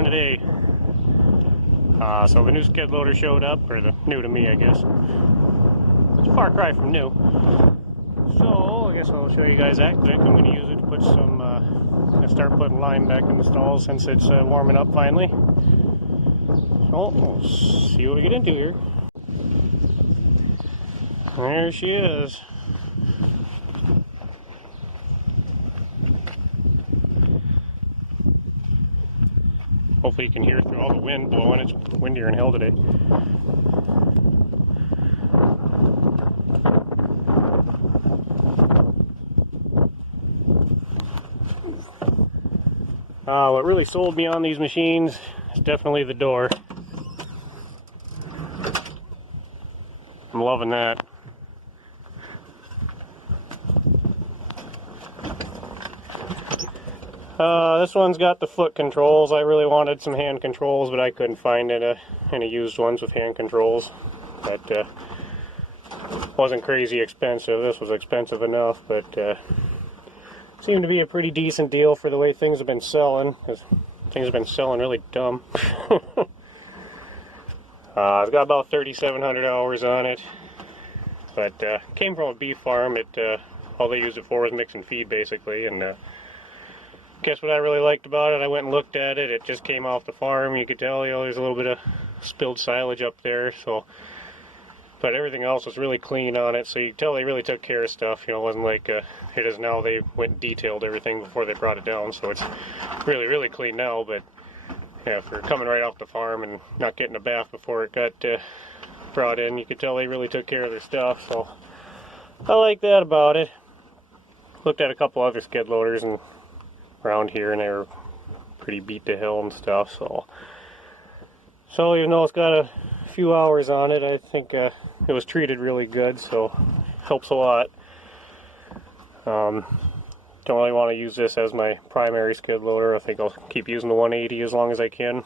doing today? So the new skid loader showed up, or the new to me, I guess. It's a far cry from new. So I guess I'll show you guys that. I think I'm going to use it to put some, start putting lime back in the stalls since it's warming up finally. So we'll see what we get into here. There she is. Hopefully you can hear through all the wind blowing. It's windier than hell today. What really sold me on these machines is definitely the door. I'm loving that. This one's got the foot controls. I really wanted some hand controls, but I couldn't find any used ones with hand controls. That wasn't crazy expensive. This was expensive enough, but seemed to be a pretty decent deal for the way things have been selling, because things have been selling really dumb. I've got about 3,700 hours on it, but came from a beef farm. All they used it for was mixing feed, basically, and guess what I really liked about it? I went and looked at it. It just came off the farm. You could tell, there's a little bit of spilled silage up there. So, but everything else was really clean on it. So you could tell they really took care of stuff. It wasn't like it is now. They went and detailed everything before they brought it down. So it's really, really clean now. But yeah, for coming right off the farm and not getting a bath before it got brought in, you could tell they really took care of their stuff. So I like that about it. Looked at a couple other skid loaders and around here, and they were pretty beat to hell and stuff. So even though it's got a few hours on it, I think it was treated really good, so helps a lot. Don't really want to use this as my primary skid loader. I think I'll keep using the 180 as long as I can.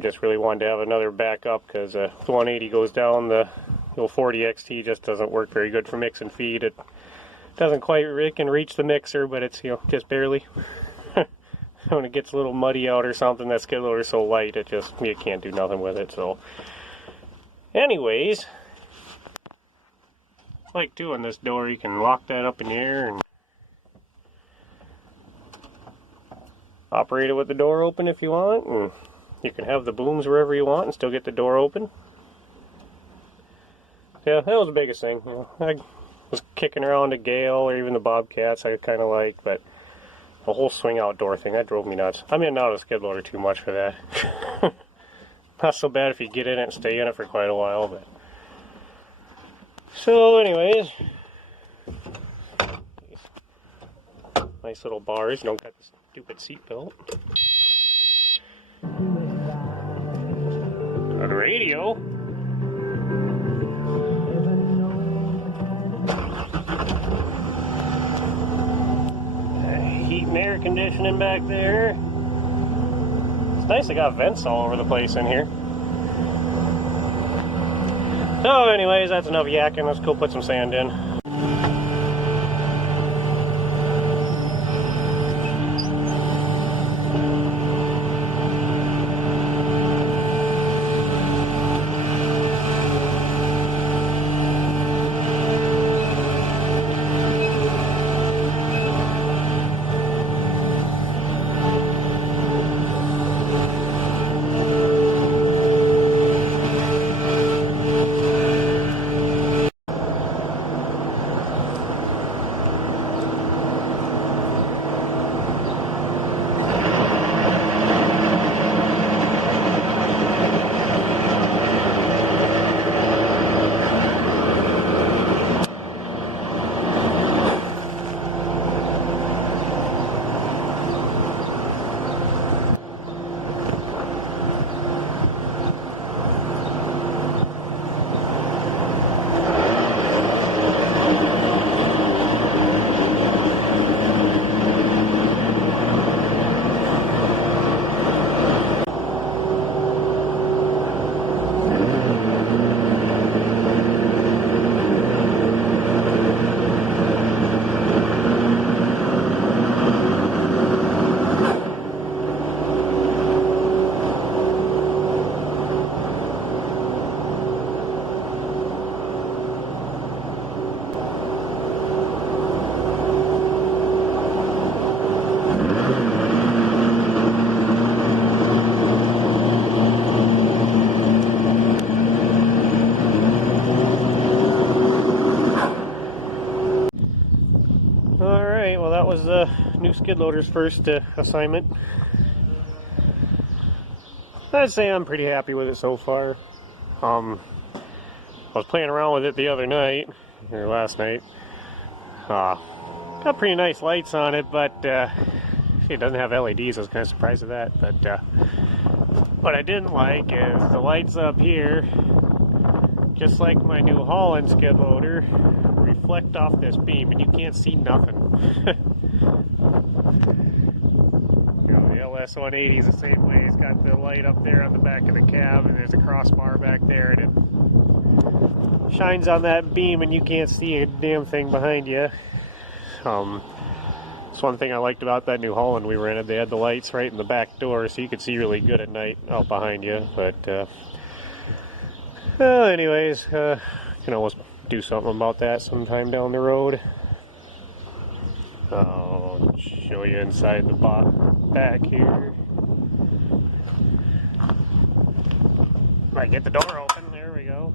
Just really wanted to have another backup, because if the 180 goes down, the old 40 XT just doesn't work very good for mixing feed. It doesn't quite, it can reach the mixer, but it's, just barely. When it gets a little muddy out or something, that skid loader is so light, you can't do nothing with it. So anyways, like doing this door, you can lock that up in the air and operate it with the door open if you want, and you can have the booms wherever you want and still get the door open. Yeah, that was the biggest thing. I was kicking around a Gale or even the Bobcats I kind of like, but the whole swing outdoor thing, that drove me nuts. I'm in and out of the skid loader too much for that. Not so bad if you get in it and stay in it for quite a while, but so anyways, nice little bars. You don't got the stupid seat belt. Got a radio. Heat and air conditioning back there. It's nice they got vents all over the place in here. So anyways, that's enough yakking. Let's go put some sand in. new skid loader's first assignment. I'd say I'm pretty happy with it so far. I was playing around with it the other night, or last night. Got pretty nice lights on it, but it doesn't have LEDs. I was kind of surprised at that. But what I didn't like is the lights up here, just like my New Holland skid loader, reflect off this beam, and you can't see nothing. The LS180 is the same way. It's got the light up there on the back of the cab, and there's a crossbar back there, and it shines on that beam, and you can't see a damn thing behind you. That's one thing I liked about that New Holland we rented. They had the lights right in the back door, so you could see really good at night out behind you. But anyways, you can always do something about that sometime down the road. I'll show you inside the back here. Might get the door open. There we go.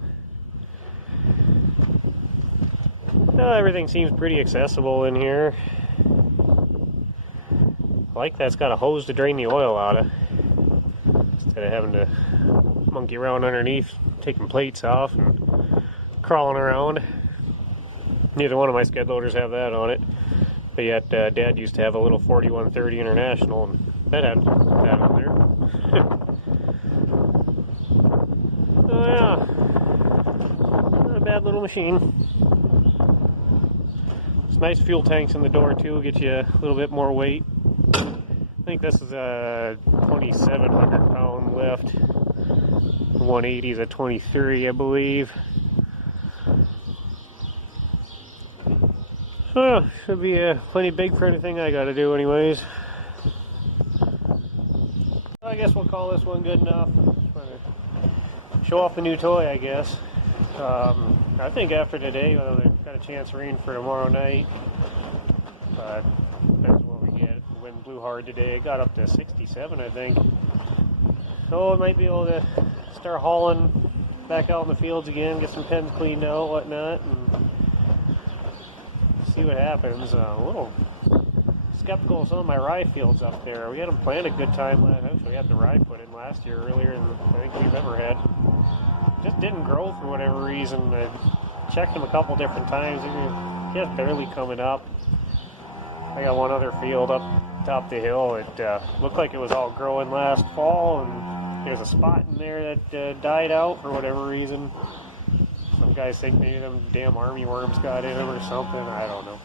Everything seems pretty accessible in here. I like that it's got a hose to drain the oil out of, instead of having to monkey around underneath, taking plates off and crawling around. Neither one of my skid loaders have that on it. But yet, Dad used to have a little 4130 International, and that had that on there. Oh yeah, not a bad little machine. It's nice fuel tanks in the door too, get you a little bit more weight. I think this is a 2,700 pound lift. 180 is a 23, I believe. Should be plenty big for anything I gotta do anyways. I guess we'll call this one good enough. Show off the new toy, I guess. I think after today, we've got a chance of rain for tomorrow night. But depends what we get. The wind blew hard today. It got up to 67, I think. So I might be able to start hauling back out in the fields again, get some pens cleaned out, whatnot, and see what happens. A little skeptical of some of my rye fields up there. We had them planned a good time last. Actually, we had the rye put in last year, earlier than I think we've ever had. Just didn't grow for whatever reason. I checked them a couple different times. They were just barely coming up. I got one other field up top the hill. It looked like it was all growing last fall, and there's a spot in there that died out for whatever reason. Some guys think maybe them damn army worms got in them or something. I don't know.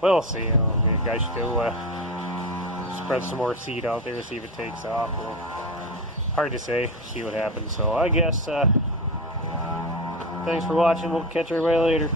We'll see. Maybe I should spread some more seed out there, see if it takes off. Well, hard to say. See what happens. So I guess thanks for watching. We'll catch everybody later.